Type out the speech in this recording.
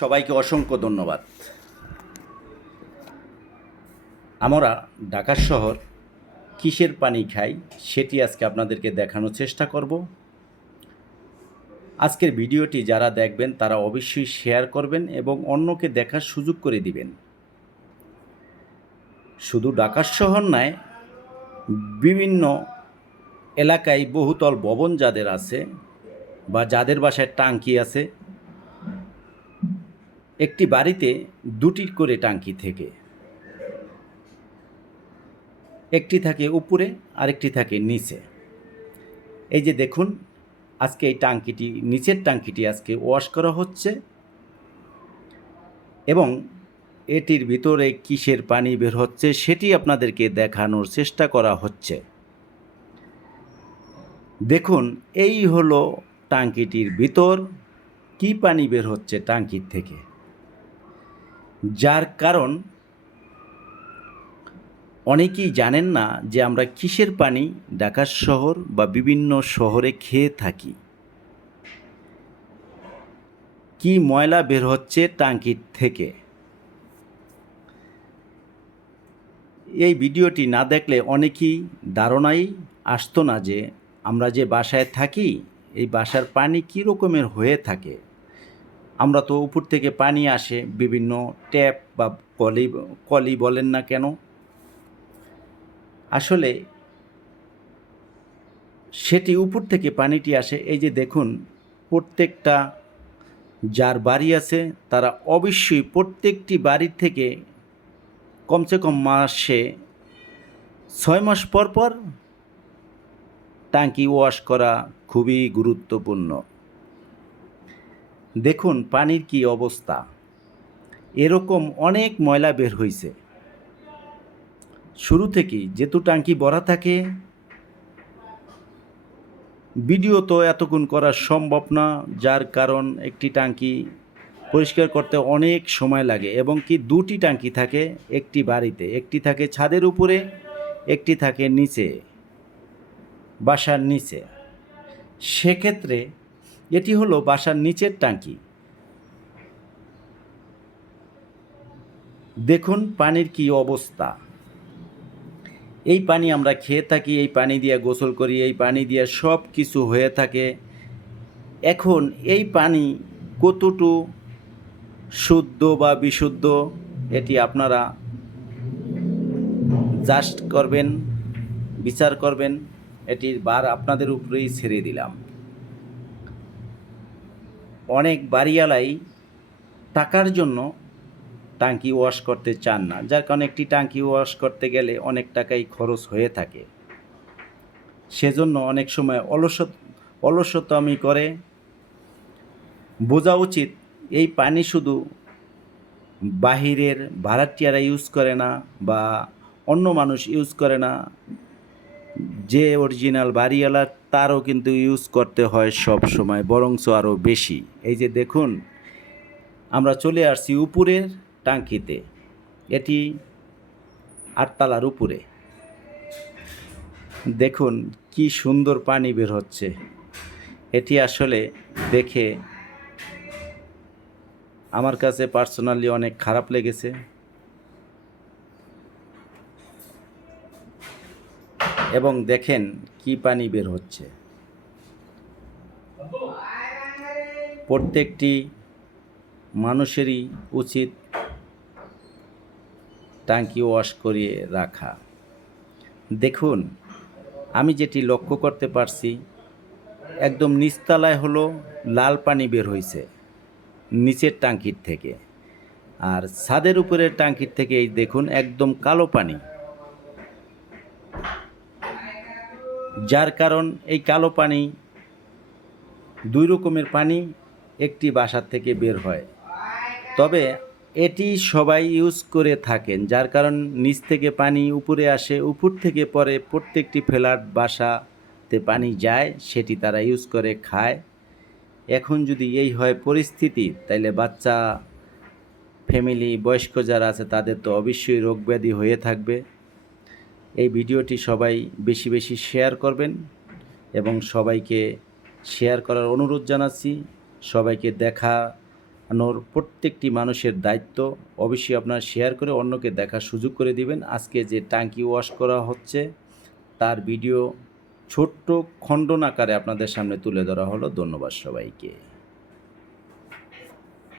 সবাইকে অসংখ্য ধন্যবাদ। আমরা ঢাকা শহর কিসের পানি খাই সেটি আজকে আপনাদেরকে দেখানোর চেষ্টা করব। আজকের ভিডিওটি যারা দেখবেন তারা অবশ্যই শেয়ার করবেন এবং অন্যকে দেখার সুযোগ করে দিবেন। শুধু ঢাকা শহর নয়, বিভিন্ন এলাকায় বহুতল ভবন যাদের আছে বা যাদের বাসায় ট্যাঙ্কি আছে, একটি বাড়িতে দুটি করে ট্যাঙ্কি থেকে, একটি থাকে উপরে আরেকটি থাকে নিচে। এই যে দেখুন, আজকে এই ট্যাঙ্কিটি, নিচের ট্যাঙ্কিটি আজকে ওয়াশ করা হচ্ছে এবং এটির ভিতরে কিসের পানি বের হচ্ছে সেটি আপনাদেরকে দেখানোর চেষ্টা করা হচ্ছে। দেখুন, এই হলো ট্যাঙ্কিটির ভিতর, কি পানি বের হচ্ছে ট্যাঙ্কির থেকে, যার কারণ অনেকেই জানেন না যে আমরা কিসের পানি ঢাকা শহর বা বিভিন্ন শহরে খেয়ে থাকি, কি ময়লা বের হচ্ছে ট্যাঙ্কির থেকে। এই ভিডিওটি না দেখলে অনেকেই ধারণাই আসতো না যে আমরা যে বাসায় থাকি এই বাসার পানি কী রকমের হয়ে থাকে। আমরা তো উপর থেকে পানি আসে বিভিন্ন ট্যাপ বা কলি বলেন না কেন, আসলে সেটি উপর থেকে পানিটি আসে। এই যে দেখুন, প্রত্যেকটা যার বাড়ি আছে তারা অবশ্যই প্রত্যেকটি বাড়ির থেকে কমসে কম মাসে 6 মাস পর পর ট্যাঙ্কি ওয়াশ করা খুবই গুরুত্বপূর্ণ। দেখুন পানির কি অবস্থা, এরকম অনেক ময়লা বের হয়েছে শুরু থেকেই। যেহেতু ট্যাঙ্কি ভরা থাকে, ভিডিও তো এতক্ষণ করা সম্ভব না, যার কারণ একটি ট্যাঙ্কি পরিষ্কার করতে অনেক সময় লাগে এবং কি দুটি ট্যাঙ্কি থাকে একটি বাড়িতে, একটি থাকে ছাদের উপরে, একটি থাকে নিচে, বাসার নিচে। সেক্ষেত্রে এটি হলো বাসার নিচের ট্যাঙ্কি। দেখুন পানির কি অবস্থা। এই পানি আমরা খেয়ে থাকি, এই পানি দিয়ে গোসল করি, এই পানি দিয়ে সব কিছু হয়ে থাকে। এখন এই পানি কতটুকু শুদ্ধ বা বিশুদ্ধ এটি আপনারা জাস্ট করবেন, বিচার করবেন। এটির ভার আপনাদের উপরেই ছেড়ে দিলাম। অনেক বাড়িওয়ালাই টাকার জন্য ট্যাঙ্কি ওয়াশ করতে চান না, যার কারণে একটি ট্যাঙ্কি ওয়াশ করতে গেলে অনেক টাকাই খরচ হয়ে থাকে। সেজন্য অনেক সময় অলসতামি করে। বোঝা উচিত এই পানি শুধু বাহিরের ভাড়াটিয়ারা ইউজ করে না বা অন্য মানুষ ইউজ করে না, যে অরিজিনাল বাড়িওয়ালা তারও কিন্তু ইউজ করতে হয় সব সময়, বরঞ্চ আরও বেশি। এই যে দেখুন, আমরা চলে আসছি উপরের ট্যাঙ্কিতে, এটি 8 তলার উপরে। দেখুন কি সুন্দর পানি বের হচ্ছে, এটি আসলে দেখে আমার কাছে পার্সোনালি অনেক খারাপ লেগেছে। এবং দেখেন কি পানি বের হচ্ছে। প্রত্যেকটি মানুষেরই উচিত ট্যাঙ্কি ওয়াশ করিয়ে রাখা। দেখুন, আমি যেটি লক্ষ্য করতে পারছি, একদম নিচতলায় হলো লাল পানি বের হয়েছে নিচের ট্যাঙ্কির থেকে, আর ছাদের উপরের ট্যাঙ্কির থেকে এই দেখুন একদম কালো পানি। যার কারণ এই কালো পানি, দুই রকমের পানি একটি বাসার থেকে বের হয়, তবে এটি সবাই ইউজ করে থাকেন, যার কারণ নিচ থেকে পানি উপরে আসে, উপর থেকে পরে প্রত্যেকটি ফ্ল্যাট বাসাতে পানি যায়, সেটি তারা ইউজ করে খায়। এখন যদি এই হয় পরিস্থিতি, তাইলে বাচ্চা, ফ্যামিলি, বয়স্ক যারা আছে তাদের তো অবশ্যই রোগ ব্যাধি হয়ে থাকবে। এই ভিডিওটি সবাই বেশি বেশি শেয়ার করবেন এবং সবাইকে শেয়ার করার অনুরোধ জানাচ্ছি। সবাইকে প্রত্যেকটি মানুষের দায়িত্ব। অবশ্যই আপনারা শেয়ার করে অন্যকে দেখার সুযোগ করে দিবেন। আজকে যে ট্যাঙ্কি ওয়াশ করা হচ্ছে তার ভিডিও ছোট্ট খণ্ডন আকারে আপনাদের সামনে তুলে ধরা হলো। ধন্যবাদ সবাইকে।